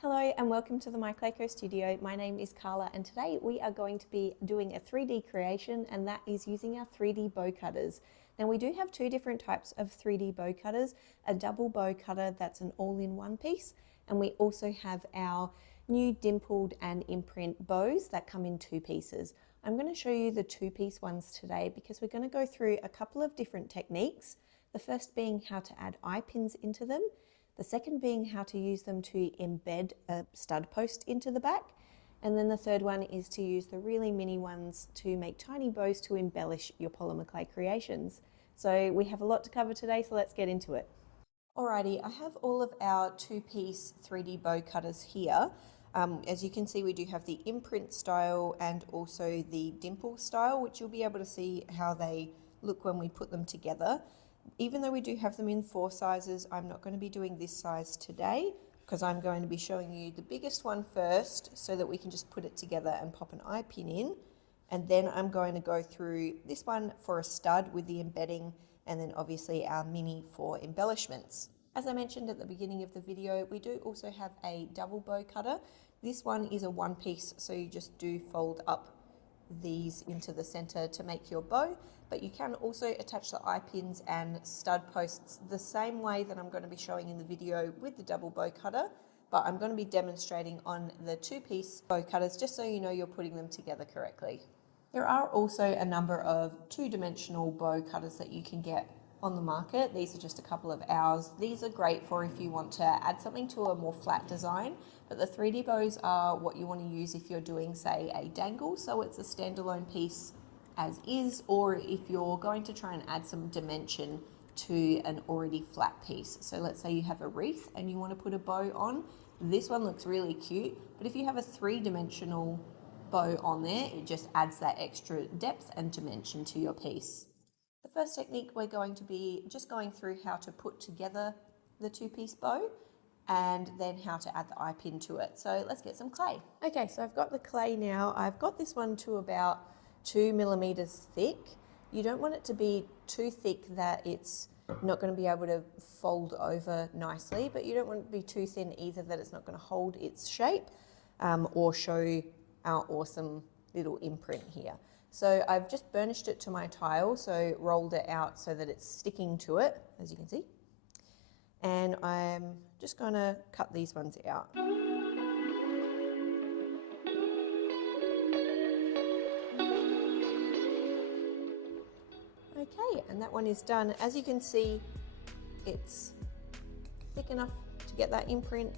Hello and welcome to the MyClayCo studio. My name is Carla and today we are going to be doing a 3D creation, and that is using our 3D bow cutters. Now we do have two different types of 3D bow cutters, a double bow cutter that's an all-in-one piece, and we also have our new dimpled and imprint bows that come in two pieces. I'm going to show you the two-piece ones today because we're going to go through a couple of different techniques. The first being how to add eye pins into them. The second being how to use them to embed a stud post into the back. And then the third one is to use the really mini ones to make tiny bows to embellish your polymer clay creations. So we have a lot to cover today, so let's get into it. Alrighty, I have all of our two-piece 3D bow cutters here. As you can see, we do have the imprint style and also the dimple style, which you'll be able to see how they look when we put them together. Even though we do have them in 4 sizes, I'm not going to be doing this size today because I'm going to be showing you the biggest one first so that we can just put it together and pop an eye pin in. And then I'm going to go through this one for a stud with the embedding, and then obviously our mini for embellishments. As I mentioned at the beginning of the video, we do also have a double bow cutter. This one is a one piece, so you just do fold up these into the center to make your bow, but you can also attach the eye pins and stud posts the same way that I'm going to be showing in the video with the double bow cutter, but I'm going to be demonstrating on the two-piece bow cutters just so you know you're putting them together correctly. There are also a number of two-dimensional bow cutters that you can get on the market. These are just a couple of ours. These are great for if you want to add something to a more flat design, but the 3D bows are what you want to use if you're doing, say, a dangle, so it's a standalone piece as is, or if you're going to try and add some dimension to an already flat piece. So let's say you have a wreath and you want to put a bow on. This one looks really cute, but if you have a 3-dimensional bow on there, it just adds that extra depth and dimension to your piece. The first technique, we're going to be just going through how to put together the two-piece bow and then how to add the eye pin to it. So let's get some clay. Okay, so I've got the clay now. I've got this one to about 2 millimeters thick. You don't want it to be too thick that it's not going to be able to fold over nicely, but you don't want it to be too thin either that it's not going to hold its shape or show our awesome little imprint here. So I've just burnished it to my tile, so rolled it out so that it's sticking to it, as you can see. And I'm just going to cut these ones out. Okay, and that one is done. As you can see, it's thick enough to get that imprint,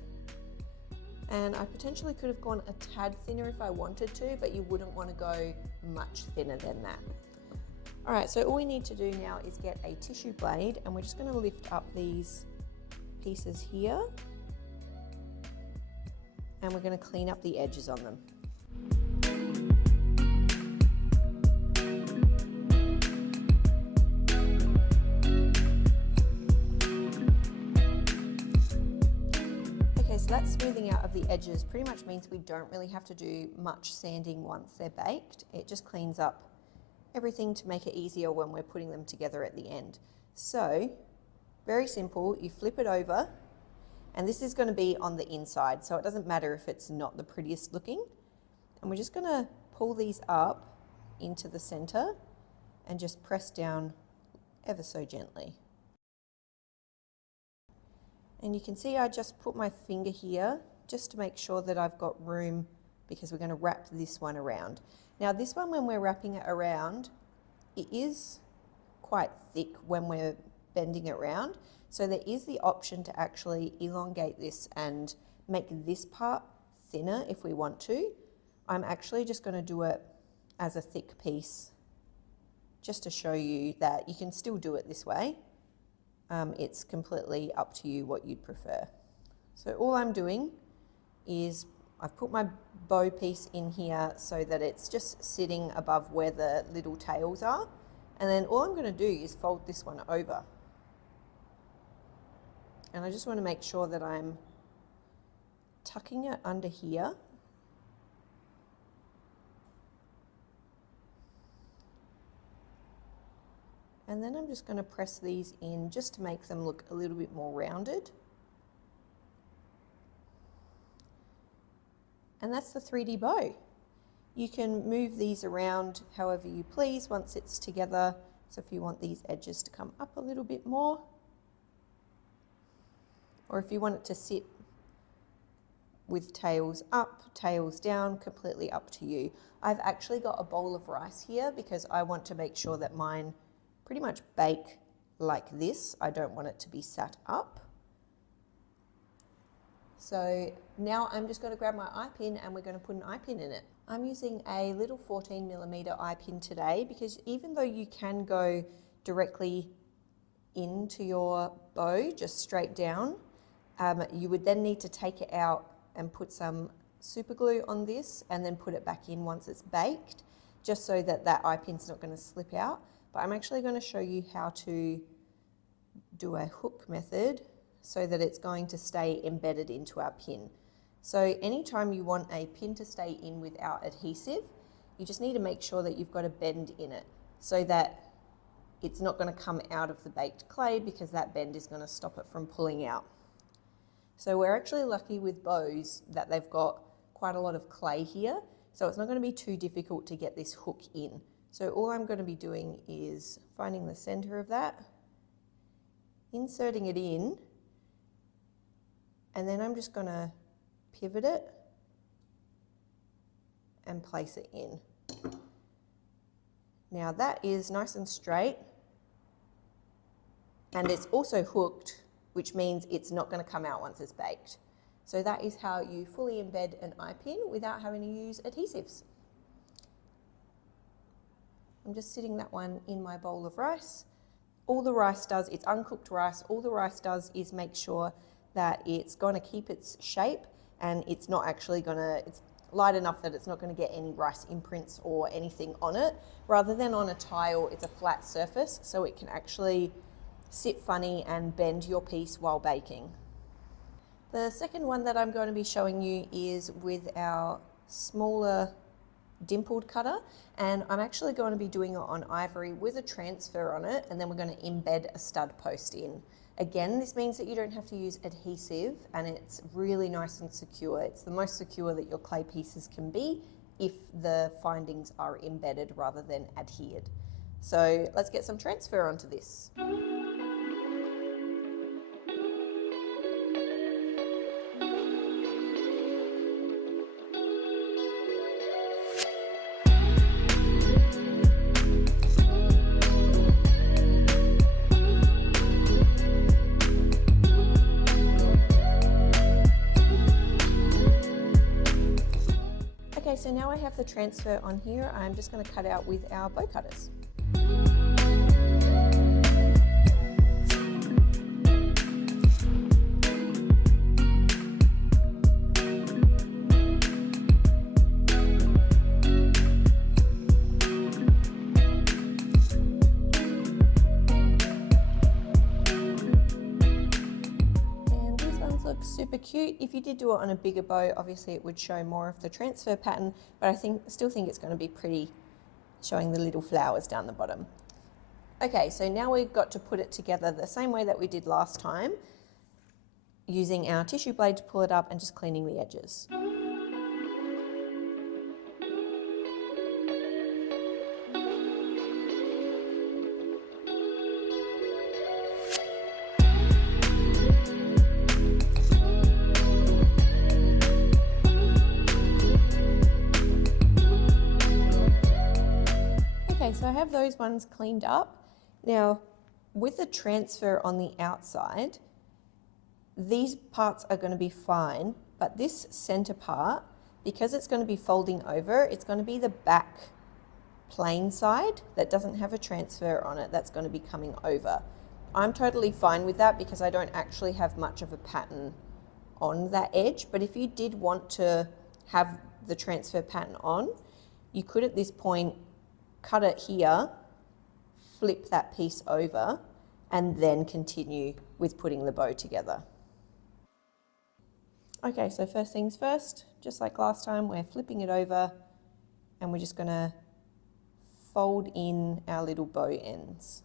and I potentially could have gone a tad thinner if I wanted to, but you wouldn't want to go much thinner than that. All right, so all we need to do now is get a tissue blade, and we're just going to lift up these pieces here, and we're going to clean up the edges on them. That smoothing out of the edges pretty much means we don't really have to do much sanding once they're baked. It just cleans up everything to make it easier when we're putting them together at the end. So, very simple, you flip it over, and this is going to be on the inside, so it doesn't matter if it's not the prettiest looking. And we're just going to pull these up into the center and just press down ever so gently. And you can see I just put my finger here just to make sure that I've got room, because we're going to wrap this one around. Now this one, when we're wrapping it around, it is quite thick when we're bending it around. So there is the option to actually elongate this and make this part thinner if we want to. I'm actually just going to do it as a thick piece just to show you that you can still do it this way. It's completely up to you what you'd prefer. So all I'm doing is I've put my bow piece in here so that it's just sitting above where the little tails are. And then all I'm going to do is fold this one over. And I just want to make sure that I'm tucking it under here. And then I'm just going to press these in just to make them look a little bit more rounded. And that's the 3D bow. You can move these around however you please once it's together. So if you want these edges to come up a little bit more, or if you want it to sit with tails up, tails down, completely up to you. I've actually got a bowl of rice here because I want to make sure that mine pretty much bake like this. I don't want it to be sat up. So now I'm just going to grab my eye pin and we're going to put an eye pin in it. I'm using a little 14mm eye pin today because even though you can go directly into your bow, just straight down, you would then need to take it out and put some super glue on this and then put it back in once it's baked, just so that that eye pin's not going to slip out. But I'm actually going to show you how to do a hook method so that it's going to stay embedded into our pin. So anytime you want a pin to stay in without adhesive, you just need to make sure that you've got a bend in it so that it's not going to come out of the baked clay, because that bend is going to stop it from pulling out. So we're actually lucky with bows that they've got quite a lot of clay here, so it's not going to be too difficult to get this hook in. So all I'm going to be doing is finding the center of that, inserting it in, and then I'm just going to pivot it and place it in. Now that is nice and straight, and it's also hooked, which means it's not going to come out once it's baked. So that is how you fully embed an eye pin without having to use adhesives. I'm just sitting that one in my bowl of rice. All the rice does, it's uncooked rice, all the rice does is make sure that it's going to keep its shape, and it's not actually going to, it's light enough that it's not going to get any rice imprints or anything on it. Rather than on a tile, it's a flat surface, so it can actually sit funny and bend your piece while baking. The second one that I'm going to be showing you is with our smaller dimpled cutter, and I'm actually going to be doing it on ivory with a transfer on it, and then we're going to embed a stud post in. Again, this means that you don't have to use adhesive, and it's really nice and secure. It's the most secure that your clay pieces can be if the findings are embedded rather than adhered. So let's get some transfer onto this. Okay, so now I have the transfer on here. I'm just going to cut out with our bow cutters. Super cute. If you did do it on a bigger bow, obviously it would show more of the transfer pattern, but I still think it's going to be pretty, showing the little flowers down the bottom. Okay, so now we've got to put it together the same way that we did last time, using our tissue blade to pull it up and just cleaning the edges. So I have those ones cleaned up. Now, with the transfer on the outside, these parts are going to be fine, but this center part, because it's going to be folding over, it's going to be the back plain side that doesn't have a transfer on it that's going to be coming over. I'm totally fine with that because I don't actually have much of a pattern on that edge, but if you did want to have the transfer pattern on, you could at this point cut it here, flip that piece over, and then continue with putting the bow together. Okay, so first things first, just like last time, we're flipping it over and we're just going to fold in our little bow ends.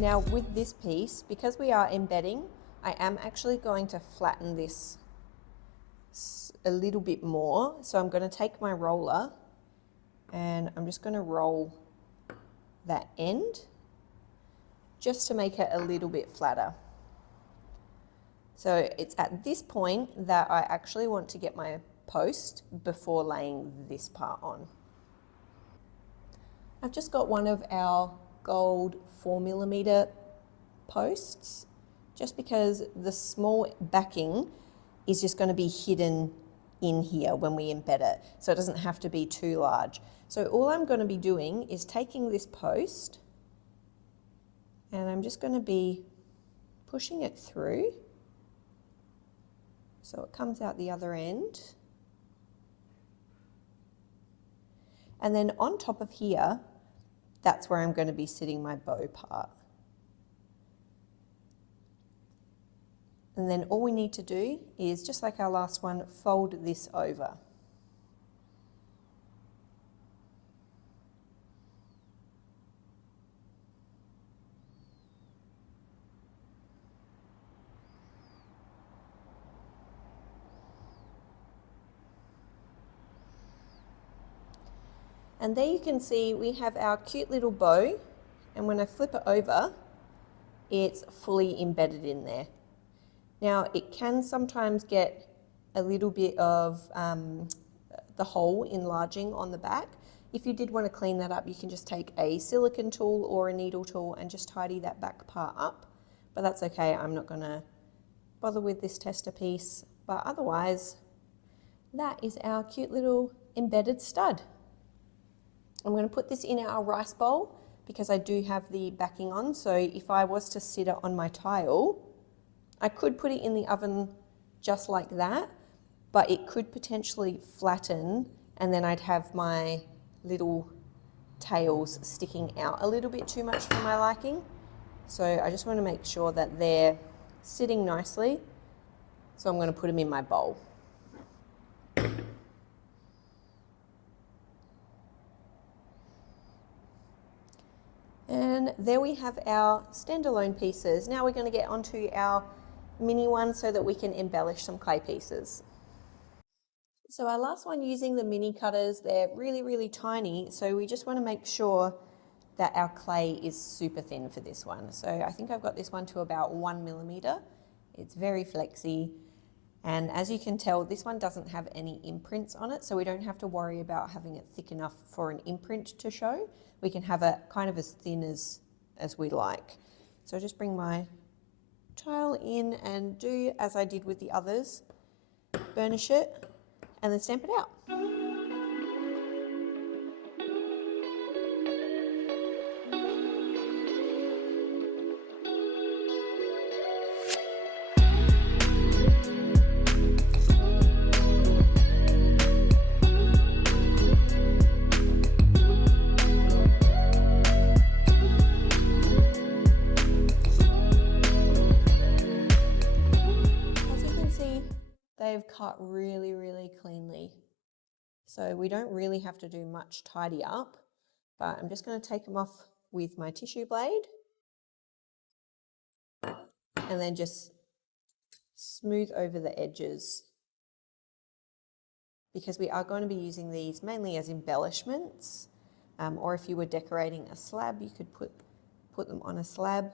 Now with this piece, because we are embedding, I am actually going to flatten this a little bit more. So I'm going to take my roller and I'm just going to roll that end just to make it a little bit flatter. So it's at this point that I actually want to get my post before laying this part on. I've just got one of our gold 4mm posts, just because the small backing is just going to be hidden in here when we embed it, so it doesn't have to be too large. So all I'm going to be doing is taking this post and I'm just going to be pushing it through so it comes out the other end. And then on top of here, that's where I'm going to be sitting my bow part. And then all we need to do is, just like our last one, fold this over. And there you can see we have our cute little bow, and when I flip it over, it's fully embedded in there. Now it can sometimes get a little bit of the hole enlarging on the back. If you did want to clean that up, you can just take a silicone tool or a needle tool and just tidy that back part up. But that's okay, I'm not going to bother with this tester piece. But otherwise, that is our cute little embedded stud. I'm going to put this in our rice bowl because I do have the backing on, so if I was to sit it on my tile, I could put it in the oven just like that, but it could potentially flatten and then I'd have my little tails sticking out a little bit too much for my liking. So I just want to make sure that they're sitting nicely, so I'm going to put them in my bowl. And there we have our standalone pieces. Now we're going to get onto our mini one so that we can embellish some clay pieces. So our last one, using the mini cutters, they're really, really tiny, so we just want to make sure that our clay is super thin for this one. So I think I've got this one to about 1mm. It's very flexy, and as you can tell, this one doesn't have any imprints on it, so we don't have to worry about having it thick enough for an imprint to show. We can have it kind of as thin as we like. So just bring my tile in and do as I did with the others, burnish it and then stamp it out. They've cut really, really cleanly. So we don't really have to do much tidy up, but I'm just going to take them off with my tissue blade and then just smooth over the edges, because we are going to be using these mainly as embellishments, or if you were decorating a slab, you could put them on a slab,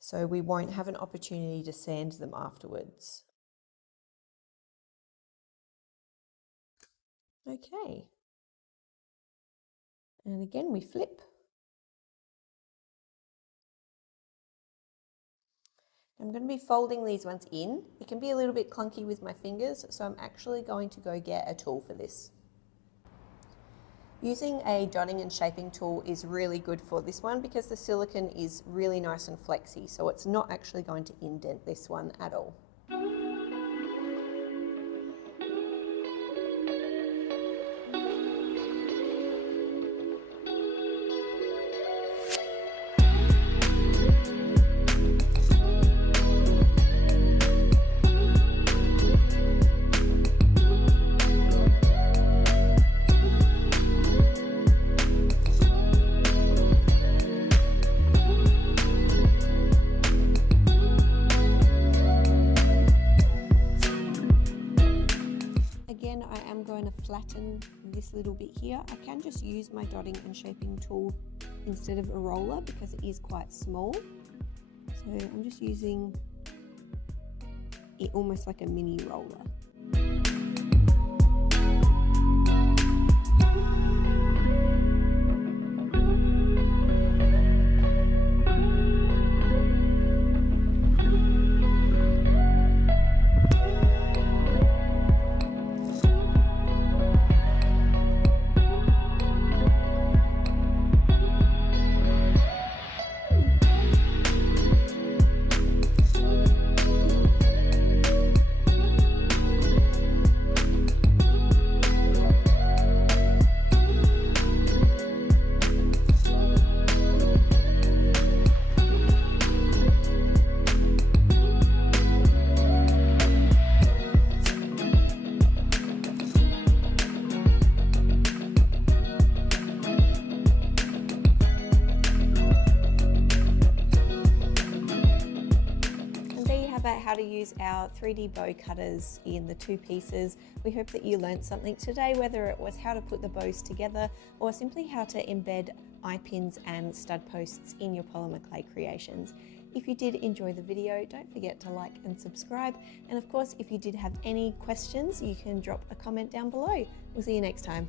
so we won't have an opportunity to sand them afterwards. Okay, and again we flip. I'm going to be folding these ones in. It can be a little bit clunky with my fingers, so I'm actually going to go get a tool for this. Using a dotting and shaping tool is really good for this one because the silicone is really nice and flexy, so it's not actually going to indent this one at all. flatten this little bit here, I can just use my dotting and shaping tool instead of a roller because it is quite small. So I'm just using it almost like a mini roller. How to use our 3D bow cutters in the two pieces. We hope that you learned something today, whether it was how to put the bows together or simply how to embed eye pins and stud posts in your polymer clay creations. If you did enjoy the video, don't forget to like and subscribe. And of course, if you did have any questions, you can drop a comment down below. We'll see you next time.